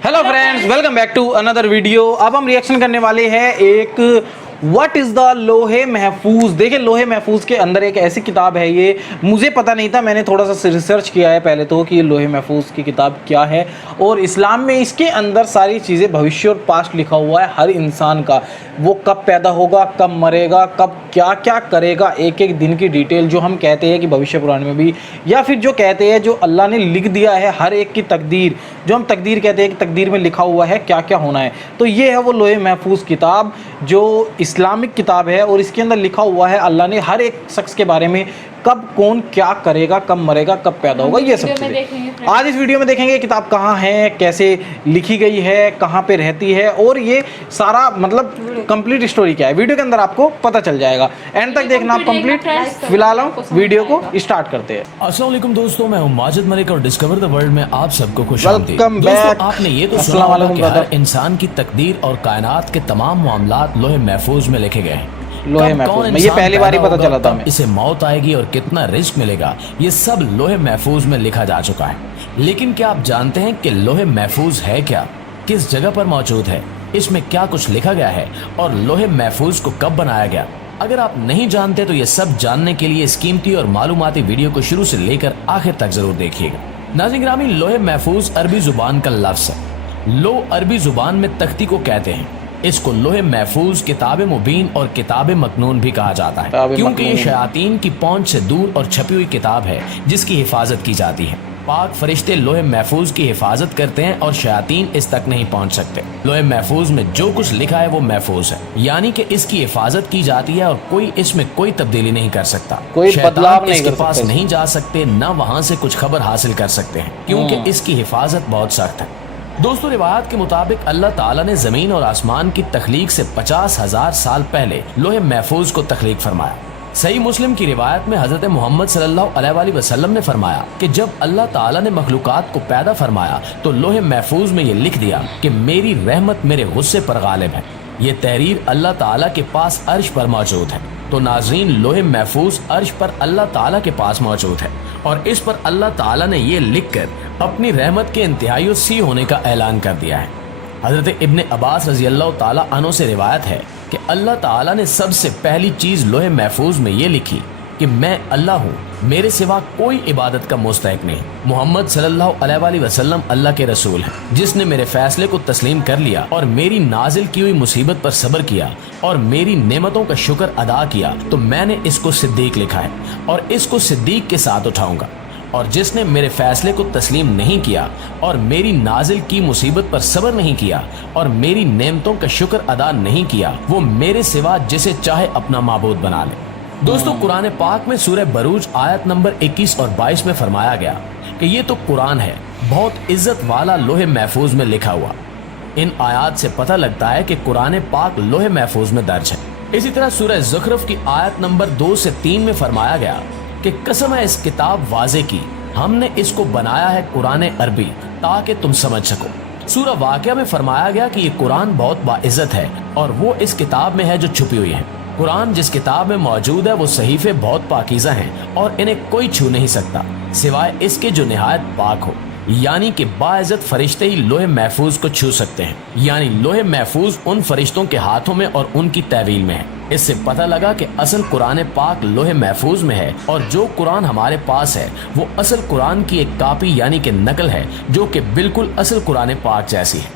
Hello friends, welcome back to another video. अब हम reaction करने वाले हैं एक व्हाट इज़ द लोहे महफूज। देखिए, लोहे महफूज के अंदर एक ऐसी किताब है, ये मुझे पता नहीं था, मैंने थोड़ा सा रिसर्च किया है पहले तो कि ये लोहे महफूज की किताब क्या है। और इस्लाम में इसके अंदर सारी चीज़ें, भविष्य और पास्ट लिखा हुआ है हर इंसान का, वो कब पैदा होगा, कब मरेगा, कब क्या क्या करेगा, एक एक दिन की डिटेल, जो हम कहते हैं कि भविष्य पुराण में भी, या फिर जो कहते हैं जो अल्लाह ने लिख दिया है हर एक की तकदीर, जो हम तकदीर कहते हैं कि तकदीर में लिखा हुआ है क्या क्या होना है। तो ये है वो लोहे महफूज किताब, जो इस्लामिक किताब है, और इसके अंदर लिखा हुआ है अल्लाह ने हर एक शख्स के बारे में, कब कौन क्या करेगा, कब मरेगा, कब पैदा होगा, ये सब चीज़ें आज इस वीडियो में देखेंगे। किताब कहाँ है, कैसे लिखी गई है, कहाँ पे रहती है, और ये सारा मतलब कंप्लीट स्टोरी क्या है, वीडियो के अंदर आपको पता चल जाएगा। एंड तक देखना आप कंप्लीट। फिलहाल हम वीडियो को स्टार्ट करते हैं। अस्सलाम वालेकुम दोस्तों, मैं हूं माजिद मलिक और डिस्कवर द वर्ल्ड में आप सबको खुश वेलकम बैक। आपने ये तो सुना होगा कि हर इंसान की तकदीर और कायनात के तमाम मामलात लोहे महफूज में लिखे गए हैं। लोहे महफूज में ये पहली बार ही पता चला था हमें। इसे मौत आएगी और कितना रिस्क मिलेगा, ये सब लोहे महफूज में लिखा जा चुका है। लेकिन क्या आप जानते हैं कि लोहे महफूज है क्या, किस जगह पर मौजूद है, इसमें क्या कुछ लिखा गया है, और लोहे महफूज को कब बनाया गया? अगर आप नहीं जानते तो ये सब जानने के लिए इस कीमती और मालूमाती वीडियो को शुरू से लेकर आखिर तक जरूर देखिएगा। नाज़रीन ग्रामी, लोहे महफूज अरबी जुबान का लफ्ज़ है। लो अरबी जुबान में तख्ती को कहते हैं। इसको लोहे महफूज, किताब मुबीन और किताब मकनून भी कहा जाता है, क्योंकि ये शयातीन की पहुंच से दूर और छपी हुई किताब है जिसकी हिफाजत की जाती है। पाक फरिश्ते लोहे महफूज की हिफाजत करते हैं और शयातीन इस तक नहीं पहुंच सकते। लोहे महफूज में जो कुछ लिखा है वो महफूज है, यानी कि इसकी हिफाजत की जाती है और कोई इसमें कोई तब्दीली नहीं कर सकता, कोई बदलाव नहीं इसके कर पास सकता। नहीं जा सकते, न वहां से कुछ खबर हासिल कर सकते हैं, क्योंकि इसकी हिफाजत बहुत सख्त है। दोस्तों, रिवायत के मुताबिक अल्लाह ताला ने जमीन और आसमान की तख्लीक से 50,000 साल पहले लोहे महफूज को तख्लीक फरमाया। सही मुस्लिम की रिवायत में हजरत मोहम्मद सल्लल्लाहु अलैहि वसल्लम ने फरमाया कि जब अल्लाह ताला ने मखलूकात को पैदा फरमाया तो लोहे महफूज में ये लिख दिया कि मेरी रहमत मेरे गुस्से पर गालिब है। ये तहरीर अल्लाह ताला के पास अर्श पर मौजूद है। तो नाजरीन, लोहे महफूज अर्श पर अल्लाह ताला के पास मौजूद है, और इस पर अल्लाह ताला ने ये लिखकर अपनी रहमत के इंतहाई सी होने का ऐलान कर दिया है। हजरत इब्ने अब्बास रजी अल्लाह ताला अन्हु से रिवायत है कि अल्लाह ताला ने सबसे पहली चीज़ लोहे महफूज में ये लिखी कि मैं अल्लाह हूँ, मेरे सिवा कोई इबादत का मुस्तहिक नहीं। मोहम्मद सल्लल्लाहु अलैहि वसल्लम अल्लाह के रसूल हैं, जिसने मेरे फैसले को तस्लीम कर लिया और मेरी नाजिल की हुई मुसीबत पर सब्र किया और मेरी नेमतों का शुक्र अदा किया, तो मैंने इसको सिद्दीक लिखा है और इसको सिद्दीक के साथ उठाऊंगा। और जिसने मेरे फैसले को तस्लीम नहीं किया और मेरी नाजिल की मुसीबत पर सब्र नहीं किया और मेरी नेमतों का शुक्र अदा नहीं किया, वो मेरे सिवा जिसे चाहे अपना माबूद बना ले। दोस्तों, कुरान पाक में सूरह बरूज आयत नंबर 21 और 22 में फरमाया गया कि ये तो कुरान है, बहुत इज्जत वाला लोहे महफूज में लिखा हुआ। इन आयत से पता लगता है कि कुरान पाक लोहे महफूज में दर्ज है। इसी तरह सूरह ज़ुखरुफ की आयत नंबर 2 से 3 में फरमाया गया कि कसम है इस किताब वाज़े की, हमने इसको बनाया है कुरान अरबी ताकि तुम समझ सको। सूरह वाक़िया में फरमाया गया कि ये कुरान बहुत बाइज्जत है और वो इस किताब में है जो छुपी हुई है। कुरान जिस किताब में मौजूद है वो सहीफे बहुत पाकीज़ा हैं और इन्हें कोई छू नहीं सकता सिवाय इसके जो निहायत पाक हो, यानी कि बाइज्जत फरिश्ते ही लोहे महफूज को छू सकते हैं। यानी लोहे महफूज उन फरिश्तों के हाथों में और उनकी तहवील में है। इससे पता लगा कि असल कुरान पाक लोहे महफूज में है और जो कुरान हमारे पास है वो असल कुरान की एक कापी यानी कि नकल है, जो कि बिल्कुल असल कुरान पाक जैसी है।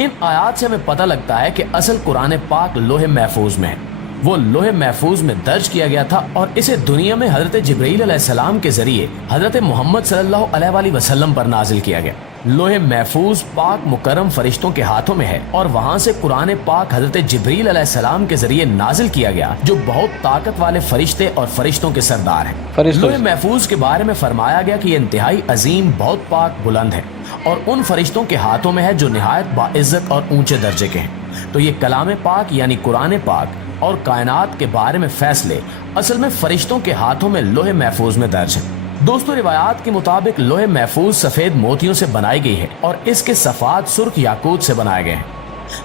इन आयात से हमें पता लगता है कि असल कुरान पाक लोहे महफूज में है। वो लोहे महफूज में दर्ज किया गया था और इसे दुनिया में हजरत जिब्रील अलैहिस्सलाम के जरिए हजरत मोहम्मद सल्लल्लाहु अलैहि वसल्लम पर नाजिल किया गया। लोहे महफूज पाक मुकर्रम फरिश्तों के हाथों में है और वहाँ से कुरान पाक हजरत जिब्रील अलैहिस्सलाम के जरिए नाजिल किया गया, जो बहुत ताकत वाले फरिश्ते और फरिश्तों के सरदार हैं। लोहे महफूज के बारे में फरमाया गया कि ये इंतहाई अजीम, बहुत पाक, बुलंद है और उन फरिश्तों के हाथों में है जो निहायत बाइज्जत और ऊंचे दर्जे के हैं। तो ये कलाम पाक यानी कुरान पाक और कायनात के बारे में फैसले असल में फरिश्तों के हाथों में लोहे महफूज में दर्ज है। दोस्तों, रिवायात के मुताबिक लोहे महफूज सफेद मोतियों से बनाई गई है और इसके सफात सुर्ख याकूत से बनाए गए हैं।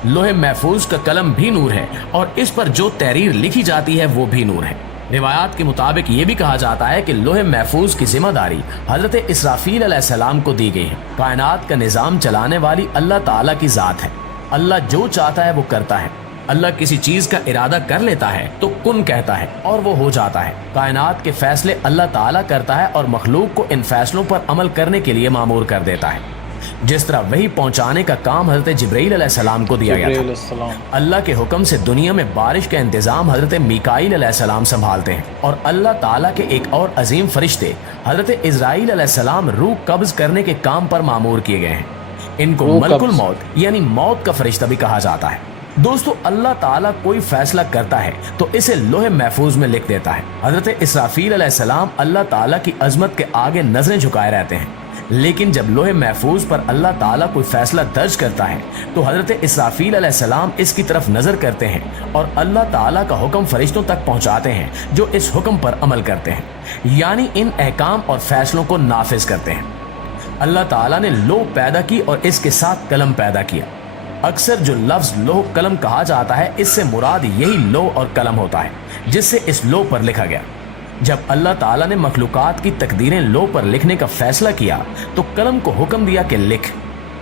लोहे महफूज का कलम भी नूर है और इस पर जो तहरीर लिखी जाती है वो भी नूर है। روایات کے مطابق یہ بھی کہا جاتا ہے کہ لوح محفوظ کی ذمہ داری حضرت اسرافیل علیہ السلام کو دی گئی ہے۔ کائنات کا نظام چلانے والی اللہ تعالیٰ کی ذات ہے۔ اللہ جو چاہتا ہے وہ کرتا ہے۔ اللہ کسی چیز کا ارادہ کر لیتا ہے تو کن کہتا ہے اور وہ ہو جاتا ہے۔ کائنات کے فیصلے اللہ تعالیٰ کرتا ہے اور مخلوق کو ان فیصلوں پر عمل کرنے کے لیے مامور کر دیتا ہے۔ جس طرح وحی پہنچانے کا کام حضرت جبرائیل علیہ السلام کو دیا گیا تھا، اللہ کے حکم سے دنیا میں بارش کا انتظام حضرت میکائیل علیہ السلام سنبھالتے ہیں، اور اللہ تعالیٰ کے ایک اور عظیم فرشتے حضرت اسرائیل علیہ السلام روح قبض کرنے کے کام پر مامور کیے گئے ہیں۔ ان کو ملک الموت یعنی موت کا فرشتہ بھی کہا جاتا ہے۔ دوستو، اللہ تعالیٰ کوئی فیصلہ کرتا ہے تو اسے لوح محفوظ میں لکھ دیتا ہے۔ حضرت اسرافیل علیہ السلام اللہ تعالیٰ کی عظمت کے آگے نظریں جھکائے رہتے ہیں، لیکن جب لوح محفوظ پر اللہ تعالیٰ کوئی فیصلہ درج کرتا ہے تو حضرت اسرافیل علیہ السلام اس کی طرف نظر کرتے ہیں اور اللہ تعالیٰ کا حکم فرشتوں تک پہنچاتے ہیں جو اس حکم پر عمل کرتے ہیں، یعنی ان احکام اور فیصلوں کو نافذ کرتے ہیں۔ اللہ تعالیٰ نے لوح پیدا کی اور اس کے ساتھ قلم پیدا کیا۔ اکثر جو لفظ لوح قلم کہا جاتا ہے، اس سے مراد یہی لوح اور قلم ہوتا ہے جس سے اس لوح پر لکھا گیا۔ جب اللہ تعالیٰ نے مخلوقات کی تقدیریں لوح پر لکھنے کا فیصلہ کیا تو قلم کو حکم دیا کہ لکھ۔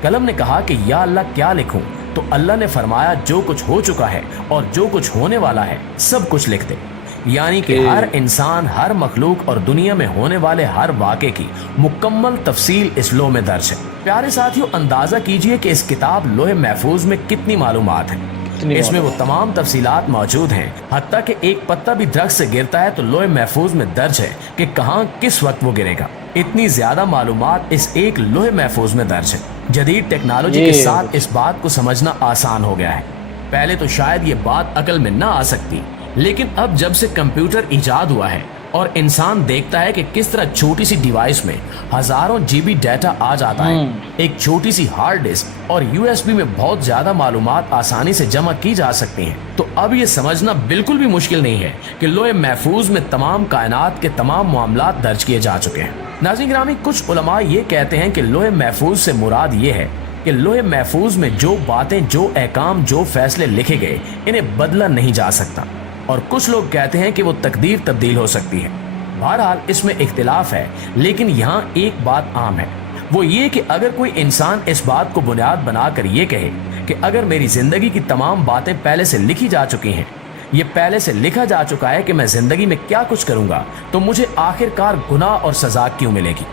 قلم نے کہا کہ یا اللہ کیا لکھوں؟ تو اللہ نے فرمایا جو کچھ ہو چکا ہے اور جو کچھ ہونے والا ہے سب کچھ لکھ دے، یعنی کہ ہر انسان، ہر مخلوق اور دنیا میں ہونے والے ہر واقعے کی مکمل تفصیل اس لوح میں درج ہے۔ پیارے ساتھیوں، اندازہ کیجئے کہ اس کتاب لوح محفوظ میں کتنی معلومات ہیں۔ اس میں وہ تمام تفصیلات موجود ہیں، حتیٰ کہ ایک پتا بھی درخت سے گرتا ہے تو لوح محفوظ میں درج ہے کہ کہاں کس وقت وہ گرے گا۔ اتنی زیادہ معلومات اس ایک لوح محفوظ میں درج ہے۔ جدید ٹیکنالوجی کے ساتھ اس بات کو سمجھنا آسان ہو گیا ہے۔ پہلے تو شاید یہ بات عقل میں نہ آ سکتی، لیکن اب جب سے کمپیوٹر ایجاد ہوا ہے اور انسان دیکھتا ہے کہ کس طرح چھوٹی سی ڈیوائس میں ہزاروں جی بی ڈیٹا آ جاتا ہے، ایک چھوٹی سی ہارڈ ڈسک اور یو ایس بی میں بہت زیادہ معلومات آسانی سے جمع کی جا سکتی ہیں، تو اب یہ سمجھنا بالکل بھی مشکل نہیں ہے کہ لوح محفوظ میں تمام کائنات کے تمام معاملات درج کیے جا چکے ہیں۔ ناظرین گرامی، کچھ علماء یہ کہتے ہیں کہ لوح محفوظ سے مراد یہ ہے کہ لوح محفوظ میں جو باتیں، جو احکام، جو فیصلے لکھے گئے انہیں بدلا نہیں جا سکتا، اور کچھ لوگ کہتے ہیں کہ وہ تقدیر تبدیل ہو سکتی ہے۔ بہرحال اس میں اختلاف ہے، لیکن یہاں ایک بات عام ہے، وہ یہ کہ اگر کوئی انسان اس بات کو بنیاد بنا کر یہ کہے کہ اگر میری زندگی کی تمام باتیں پہلے سے لکھی جا چکی ہیں، یہ پہلے سے لکھا جا چکا ہے کہ میں زندگی میں کیا کچھ کروں گا، تو مجھے آخر کار گناہ اور سزا کیوں ملے گی؟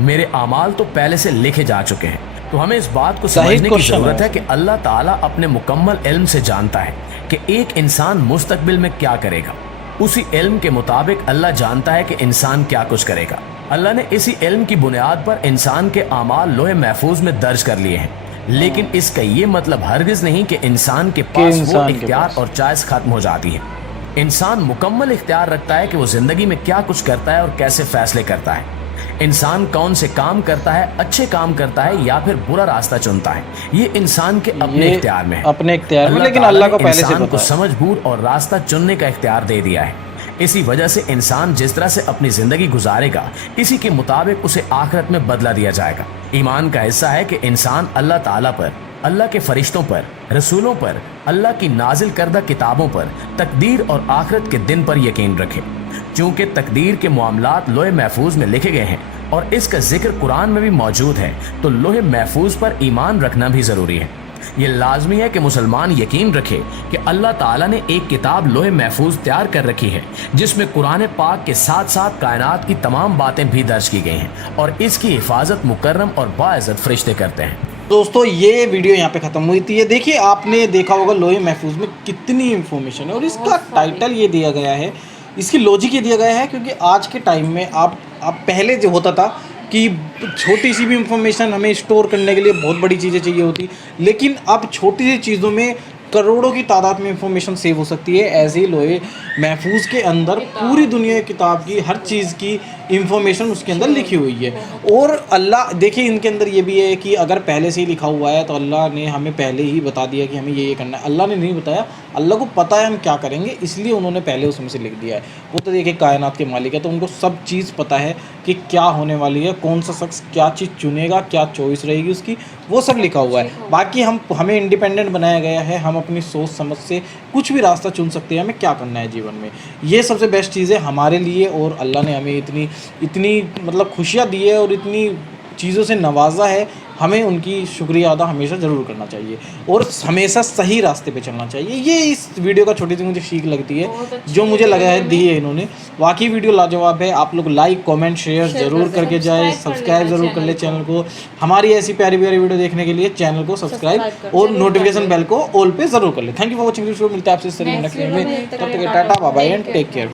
میرے اعمال تو پہلے سے لکھے جا چکے ہیں۔ تو ہمیں اس بات کو سمجھنے کی ضرورت ہے کہ اللہ تعالیٰ اپنے مکمل علم سے جانتا ہے کہ ایک انسان مستقبل میں کیا کرے گا۔ اسی علم کے مطابق اللہ جانتا ہے کہ انسان کیا کچھ کرے گا۔ اللہ نے اسی علم کی بنیاد پر انسان کے اعمال لوح محفوظ میں درج کر لیے ہیں، لیکن اس کا یہ مطلب ہرگز نہیں کہ انسان کے پاس وہ اختیار اور چوائس ختم ہو جاتی ہے۔ انسان مکمل اختیار رکھتا ہے کہ وہ زندگی میں کیا کچھ کرتا ہے اور کیسے فیصلے کرتا ہے۔ انسان کون سے کام کرتا ہے، اچھے کام کرتا ہے یا پھر برا راستہ چنتا ہے، یہ انسان کے اپنے اختیار میں ہے، اپنے اختیار میں، لیکن اللہ کو پہلے سے انسان کو سمجھ بوجھ اور راستہ چننے کا اختیار دے دیا ہے۔ اسی وجہ سے انسان جس طرح سے اپنی زندگی گزارے گا، اسی کے مطابق اسے آخرت میں بدلہ دیا جائے گا۔ ایمان کا حصہ ہے کہ انسان اللہ تعالیٰ پر، اللہ کے فرشتوں پر، رسولوں پر، اللہ کی نازل کردہ کتابوں پر، تقدیر اور آخرت کے دن پر یقین رکھے۔ چونکہ تقدیر کے معاملات لوح محفوظ میں لکھے گئے ہیں اور اس کا ذکر قرآن میں بھی موجود ہے، تو لوح محفوظ پر ایمان رکھنا بھی ضروری ہے۔ یہ لازمی ہے کہ مسلمان یقین رکھے کہ اللہ تعالیٰ نے ایک کتاب لوح محفوظ تیار کر رکھی ہے جس میں قرآن پاک کے ساتھ ساتھ کائنات کی تمام باتیں بھی درج کی گئی ہیں، اور اس کی حفاظت مکرم اور باعزت فرشتے کرتے ہیں۔ دوستو یہ ویڈیو یہاں پہ ختم ہوئی تھی۔ یہ دیکھیے، آپ نے دیکھا ہوگا لوح محفوظ میں کتنی انفارمیشن ہے، اور اس کا ٹائٹل یہ دیا گیا ہے، اس کی لوجک یہ دیا گیا ہے، کیونکہ آج کے ٹائم میں آپ پہلے جو ہوتا تھا کہ چھوٹی سی بھی انفارمیشن ہمیں اسٹور کرنے کے لیے بہت بڑی چیزیں چاہیے ہوتی، لیکن اب چھوٹی سی چیزوں میں کروڑوں کی تعداد میں انفارمیشن سیو ہو سکتی ہے۔ ایسے ہی لوح محفوظ کے اندر پوری دنیا کتاب کی ہر چیز کی انفارمیشن اس کے اندر لکھی ہوئی ہے۔ اور اللہ دیکھیں، ان کے اندر یہ بھی ہے کہ اگر پہلے سے ہی لکھا ہوا ہے تو اللہ نے ہمیں پہلے ہی بتا دیا کہ ہمیں یہ کرنا ہے۔ اللہ نے نہیں بتایا، اللہ کو پتہ ہے ہم کیا کریں گے، اس لیے انہوں نے پہلے اس میں سے لکھ دیا ہے۔ وہ تو دیکھیں کائنات کے مالک ہے، تو ان کو سب چیز پتہ ہے کہ کیا ہونے والی ہے، کون سا شخص کیا چیز چنے گا، کیا چوائس رہے گی اس کی، وہ سب لکھا ہوا ہے۔ باقی ہمیں انڈیپینڈنٹ بنایا گیا ہے، ہم अपनी सोच समझ से कुछ भी रास्ता चुन सकते हैं हमें क्या करना है जीवन में। ये सबसे बेस्ट चीज़ है हमारे लिए, और अल्लाह ने हमें इतनी इतनी मतलब खुशियाँ दी है और इतनी चीज़ों से नवाजा है, हमें उनकी शुक्रिया अदा हमेशा ज़रूर करना चाहिए और हमेशा सही रास्ते पे चलना चाहिए। ये इस वीडियो का छोटी सी मुझे सीख लगती है जो मुझे लगा है दी है इन्होंने। वाकई वीडियो लाजवाब है। आप लोग लाइक कमेंट शेयर ज़रूर करके जाए, सब्सक्राइब ज़रूर कर ले चैनल को। हमारी ऐसी प्यारी प्यारी वीडियो देखने के लिए चैनल को सब्सक्राइब और नोटिफिकेशन बेल को ऑल पे ज़रूर कर ले। Thank you for watching this video. मिलते हैं आपसे इस तरीके नेक्स्ट वीडियो में, तब तक tata bye bye and take care.